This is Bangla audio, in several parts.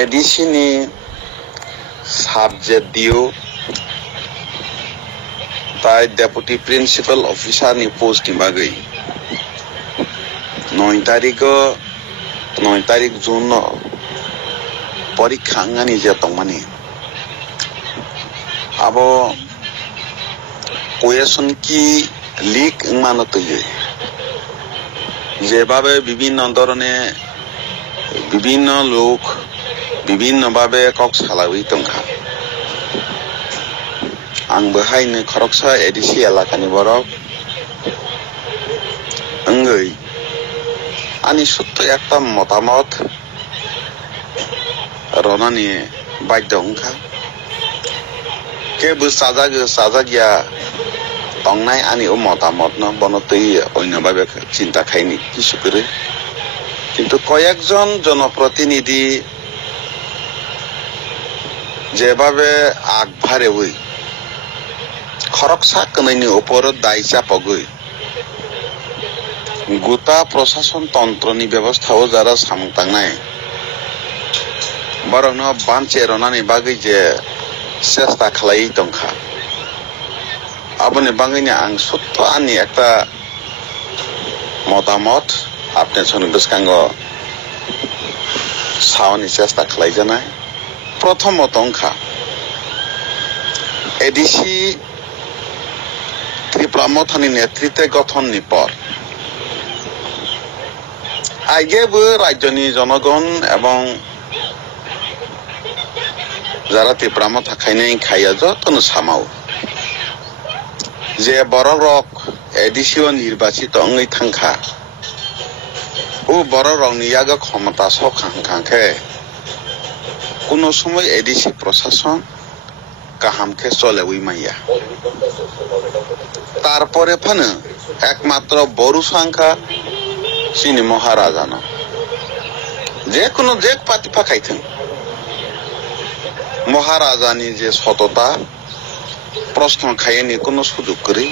ADC ni subject dio tai deputy principal officer ni post ni bagai 9 tarik June no porikha ngani je tongmani abo question ki leak ngmano tuye যেভাবে বিভিন্ন ধরনের বিভিন্ন লোক বিভিন্নভাবে কক সালাবি তংখা आं बेहायनो खरकसा एडिसि एलाकानि बरक ओंगै आंनि सत्य একটা মতামত রনানি বাধ্য ओंखा केबो साजागिया तंनाय आंनि ও মতামত न বনতই অন্যভাবে চিন্তা খাইনি কিছু করে কিন্তু কয়েকজন জনপ্রতিনিধি যেভাবে আগভারে হই খরকসা কনাইনি উপর দায় চাপগই গোটা প্রশাসন তন্ত্রনি ব্যবস্থাও যারা সামতাंनाय বরং বানচে রনানি বাগै যে চেষ্টা খালাই দंखा আবনি বাঙাইনি आं সত্য আনি একটা মতামত আপনার সঙ্গে গসকাঙ্গ সাওনি চেষ্টা খালাই জানাই প্রথমত দंखा এডিসি ত্রিপুরা মথানি নেতৃত্বে গঠননি পর আগেবো রাজ্যনি জনগণ এবং যারা ত্রিপুরা মথা খাইনাই খাইয়া যতন সামাও যে বড় রক এডিসিও নির্বাচিত অঙ্গই থাঙ্খা ও বড় রক নিয়াগ ক্ষমতা সখাঙ্খাঙ্খে কোনো সময় এডিসি প্রশাসন কাহামকে চলে ওই মাইয়া তারপরে ফানে একমাত্র বড় সংখ্যা চিনি মহারাজানো যে কোনো যে পাতি ফাঁকাইতেন মহারাজানি যে সততা প্রশ্ন খাইনি কোনো সুযোগ করি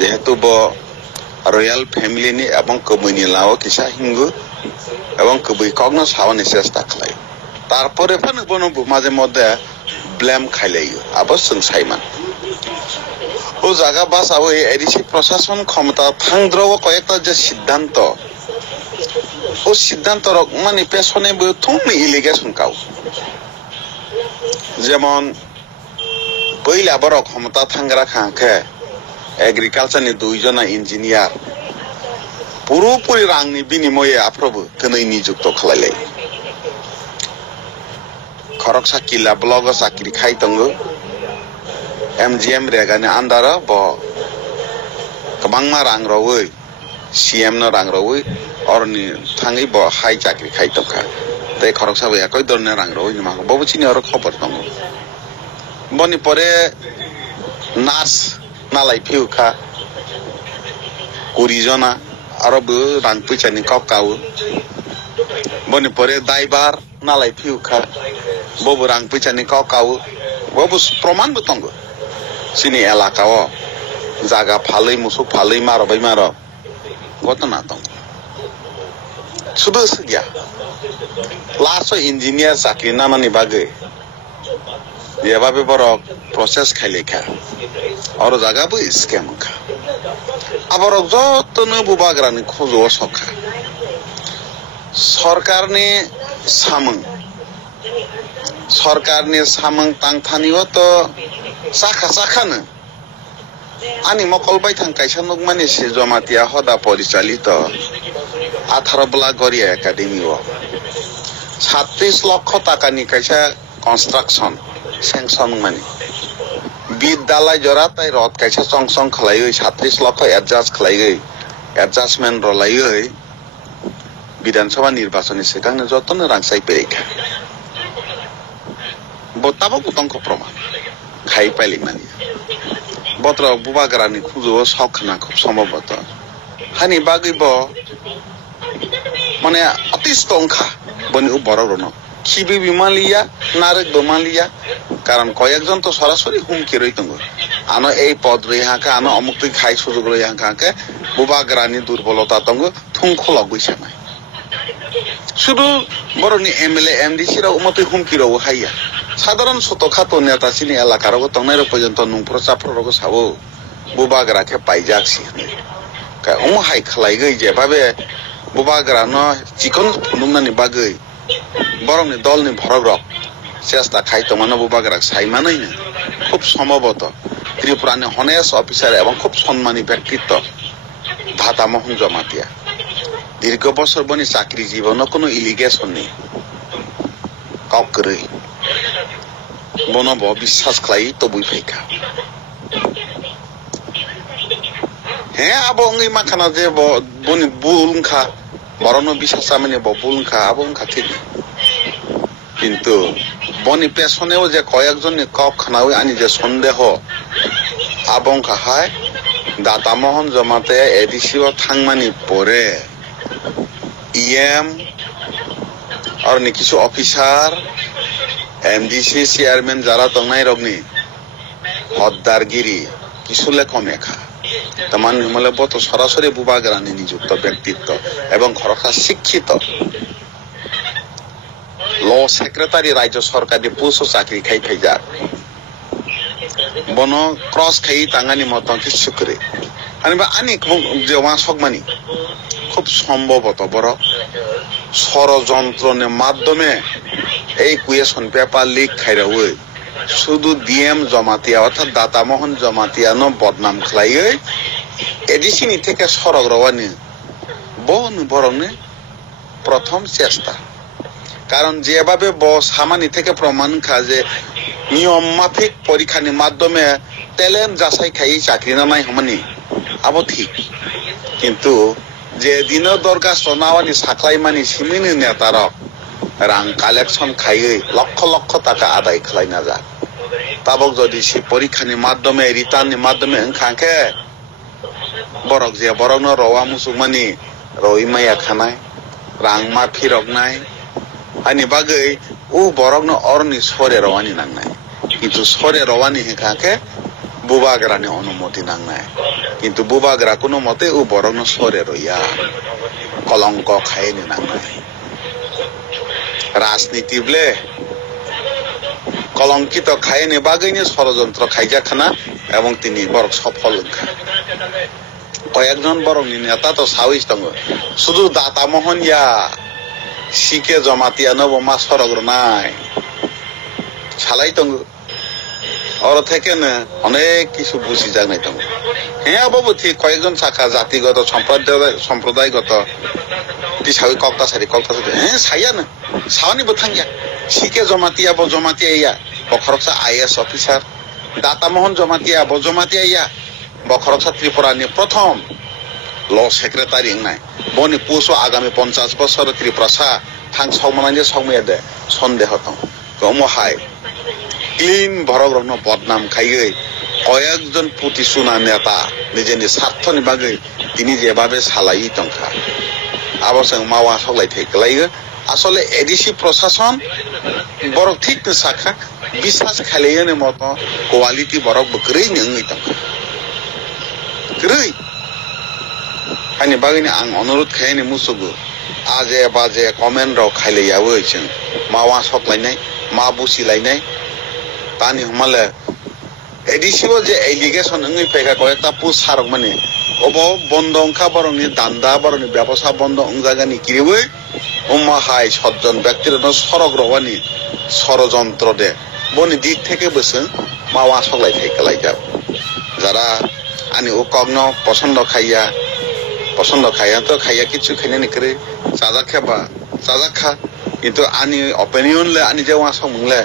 যেহেতু রয়্যাল ফ্যামিলিনি এবং কবইনি লাও কিসা হিঙ্গু এবং কবই কগ্ন সাওয়ানি চেষ্টা খালাই তারপরে ফানে বনো মাঝে মধ্যে ব্লেম খাইলাই আবশ্যক সাইমান ও জায়গা বাঁচাও এই এডিসি প্রশাসন ক্ষমতা থাংদ্রও কয়েকটা যে সিদ্ধান্ত ও সিদ্ধান্ত মানে পেছনে থুমনি ইলিগেশন কাও যেমন পইলা বড় ক্ষমতা থাঙ্গরা খাঁকে এগ্রিকালচারনি দুইজনা ইঞ্জিনিয়ার পুরোপুরি রাংনি বিনিময়ে আপ্রবো তनै নিযুক্ত খালাইলাই খরকসা কিলা ব্লগ চাকরি খাই তঙ্গো MGM रेगानि आन्दारा गोबांमा रां रावै CM no रां रावै अरनि थाङै हाई चाकरि खाइ तंखा तै खरकसा बया कय दरने रां रावै निमाखौ बबुचिनि अर खबर दङ बनि परे नार्स नालाय फिउखा कुरिजना अरबो रां पैसानि ककाउ बनि परे दाइबार नालाय फिउखा बबु रां पैसानि ककाउ बबु प्रमाण बो दङ सिनी एलाकाओ जागा फालै मुसुक फालै मारबाय मार घटना दं सुदु गया लास्ट इंजिनियर चाकरि नामानि बागै जेबाबे बर प्रसेस खाइलेखा और जागाबो स्केम खा आबर जतनो बुबाग्रानि खजो सखा सरकारनि सामं तांथानिओ तो साखा आनी मकलबाय थांकायसा नुगमानि जमातिया हदा परिचालित 18 ब्लागरिया एकाडेमी 37 लक्ष टाकानि कायसा कन्स्ट्राक्शन सेंक्शन माने विद्यालय जरा ताई रद कायसा संसं खलायै 37 लक्ष एडजास्ट खलायै एडजास्टमेंट रलायै विधानसभा निर्वाचननि सिगांनो जतन रांसाय पेरेखा बताबो गुतंख प्रमाण खाइ पाइले माने बत्र बुबाग्रानि खुजो सखना खूब सम्भवत हानि बागैब माने अतिष्ट अंखा बनि बररन खिबि बिमालिया नारक बमालिया कारण कयेकजन तो सरासरि हुमकि रइ दङ आनो এই পদ রেহাকা आनो अमुक खाइ सुजुग রেহাকাকে बुबाग्रानि दुर्बलता दङ थुंखला गइसा নাই শুধু বরংনি এমএলএ এমডিসি রাও মতই হুমকি রাও হাইয়া সাধারণ ছোটখাটো নেতা চিনি এলাকারও তংনাই পর্যন্ত নুং প্রচারফोरखौ সাবো বুবাগ্রাকে পাইজাকসি অমো হাই খালাইগৈ যেভাবে বুবাগ্রানো চিকন নুমনানি বাগৈ বরংনি দলনি ভরগ্রক চেষ্টা খাইতমানো বুবাগ্রাক সাইমানৈনো খুব সম্ভবত ত্রিপুরানি হনেস্ট অফিসার এবং খুব সম্মানী ব্যক্তিত্ব দাতা মোহন জমাতিয়া দীর্ঘ বছর বনি চাকরি জীবন কোনো ইলিগেশন নেই কাউকরৈ বনব বিশ্বাস খাই তবুই ফাইকা হ্যাঁ আবো ওই মাখানা যে বনি বুলখা বরনো বিশ্বাস মানে বুলখা আবো ঠিক কিন্তু বনি পেছনেও যে কয়েকজন কক খানাও আনি যে সন্দেহ আবংখা হায় দাতা মোহন জমাতে এডিসিও থাংমানি পরে ইএম আর কিছু অফিসার এমডিসি চেয়ারম্যান যারা তংনাই রগনি হদ্দারগিরি কিছু লেখমেখা তামান হিমালয় বত সরাসরি বুবাগ্রানি নিযুক্ত ব্যক্তিত্ব এবং খরখা শিক্ষিত ল সেক্রেটারি রাজ্য সরকারি পোস্ট চাকরি খাই ফাইজা বন ক্রস খাই টাঙ্গানি মত কিছু করে আনি যে সকমানি খুব সম্ভবত বড় ষড়যন্ত্রের মাধ্যমে এই কুয়েশন পেপার লিক খাইরাও শুধু ডিএম জমাতিয়া অর্থাৎ দাতা মোহন জমাতিয়ানো বদনাম খাইয়ে এডিসিনি থেকে সরগ রওয়ানি বন বরংনে প্রথম চেষ্টা কারণ যেভাবে সামানি থেকে প্রমাণ খা যে নিয়ম মাফিক পরীক্ষার মাধ্যমে ট্যালেন্ট যাচাই খাই চাকরি নামাই হমানি আবো ঠিক কিন্তু যে দিনও দরকার সোনাওয়ানি সাকলাই মানি সিমিনি নেতারক রাং কালেকশন খাইয়ে লক্ষ লক্ষ টাকা আদায় খাই না যা তাবক যদি সে পরীক্ষার মাধ্যমে রিটার্নের মাধ্যমে ওখানকে বরক যে বরক রওয়া মুসুমানি রই মাইয়া খানায় রাং মাফি রগনায় আনি বাগৈ ও বরক অরনি সরে রওয়ানি নাংনায় কিন্তু সরে রওয়ানি হেখাকে বুবাগ্রানি অনুমতি নাংনায় কিন্তু বুবাগ্রা কোনো মতে ও বরক সরে রইয়া কলঙ্ক খাইনি নাংনায় রাজনীতি বলে কলঙ্কিত খাইনি বাগৈনি ষড়যন্ত্র খাইজা খানা এবং তিনি বরক সফল কয়েকজন বরংনি নেতা তো সাহস দङ শুধু দাতা মোহন ইয়া শিখে জমাতিয়া নব মা সরগ্র নাই ছালাই দङ ওর থেকে না অনেক কিছু বুঝি যাক নাই দङ হ্যাঁ বাবু ঠিক কয়েকজন শাখা জাতিগত সম্প্রদায়গত দিশাই কক্তাসারি হ্যাঁ সাইয়া না সাওয়ানি বথাঙ্গিয়া শিখে জমাতিয়া ব জমাতিয়া ইয়া বখরকসা আইএস অফিসার দাতা মোহন জমাতিয়া ব জমাতিয়া ইয়া বখরকসা ত্রিপুরানি প্রথম ল সেক্রেটারি নাই বনি পুসো আগামী 50 বছর ত্রিপুরা থাং সমনানি সময়ে দে সন্দেহ দङ গমহাই ক্লিন ভরগ্রহণ বদনাম খাইয়ে কয়েকজন প্রতিশুনা নেতা নিজের স্বার্থনি বাগৈ তিনি যেভাবে সালাই দংখা আবসং মাওয়া সকলাই থাকলাইগো আসলে এডিসি প্রশাসন বরক ঠিক শাখা বিশ্বাস খাইলেয়নে মত কোয়ালিটি বরক বকরই নङै দংখা গ্রই আনি বাগैनि आं अनुरोध खायनि मुसुगु आजे बाजे कमेन्ट राव खाइलायावो जों मावा सकलायनाय मा बुसिलायनाय तानि हमाले एडिसिबो जे एलिगेशन नङै फैगा कयता पु सारक माने अबो बन्दंखा बरंनि दान्दा बरंनि व्यवसाय बन्द अंजागानि किरिबै उम्मा हाय सज्जन व्यक्तिरनो सरग रवानि षড়যন্ত্র दे बनि दिक থেকে বসে मावा सकलाय थाइकलायजा যারা আনি ও কগ্ন পছন্দ খাইয়া তো খাইয়া কিছু খাইনে নিকরে চাজা খেবা চাজা খা কিন্তু আনি অপিনিয়ন লে আনি যে ওয়া সমলে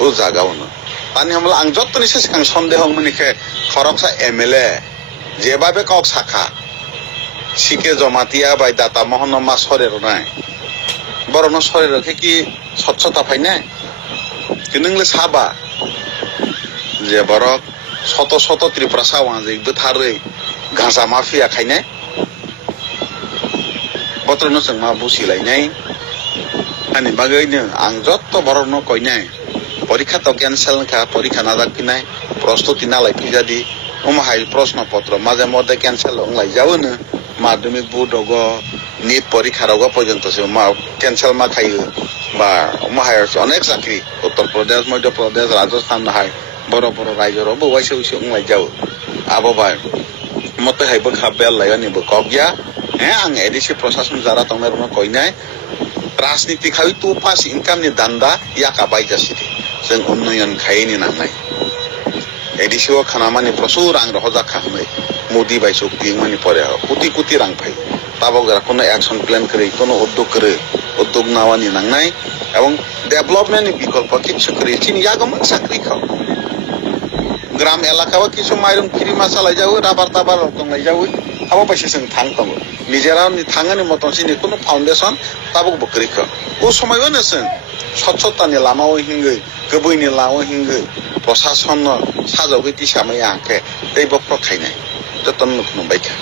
ও জাগাওনো তানি আমলা আং যতনি সেখান সন্দেহ মনিকে খরকসা এমএলএ যেভাবে কক শাখা শিখে জমাতিয়া বাই দাতা মোহন মা সরের নাই বরণ সরের কি স্বচ্ছতা পাই না কিন্তু সাবা যে বরক শত শত ত্রিপুরা সাওয়া যে থারে ঘাসা মাফিয়া খাইনে বত্রনো जों मा बुसिलायनाय आनि बागैनो आं जत्त बरनो कयनाय परीक्षा तो कैंसिल खा परीक्षा नाजाकिनाय प्रस्तुति नालाय फिजादि उमहाय प्रश्न पत्र माजे मदे कैंसिल होंलाय जावनो মাধ্যমিক বোর্ড হগ নিট পরীক্ষার হগ পর্যন্ত সে ক্যান্সেল মা খাইও বা মাহায় অনেক চাকরি উত্তরপ্রদেশ মধ্যপ্রদেশ রাজস্থান হায় বড় বড় রাজ্যর বয়সে উংলাই যাও আবহাওয়া মতো হাইব খাবেল লাইনিব কক গিয়া হ্যাঁ আং এডিসি প্রশাসন যারা তোমার কই নাই রাজনীতি খাই তো পাস ইনকামনি দান্দা ইয়াকা বাইজাসি जों उन्नयन खायैनि नांनाय एडिसिओ खानामानि प्रचुर रां रहजा खाहमै मोदी बाय शक्ति मानि परे कोटी कोटी रां फाय ताबो गरा कोनो एक्शन प्लान करे कोनो उद्योग नावानि नांनाय एवं डेभलपमेन्टनि विकल्प किछु करे चिनि यागमन साख्रि खाव ग्राम एलाकावा किछु माइरं फ्रि मासालाय जावो राबार ताबार दंलाय जावो आबो बायसे जों थां दङ निजेरावनि थाङानि मतन सिनि कोनो फाउन्डेसन ताबो बकरि ख ओ समायबो नसों स्वच्छतानि लामाव हिंगै गबैनि लामाव हिंगै प्रशासन साजावगै दिसामै आंखे दैबक खायनाय जतन नुबाय था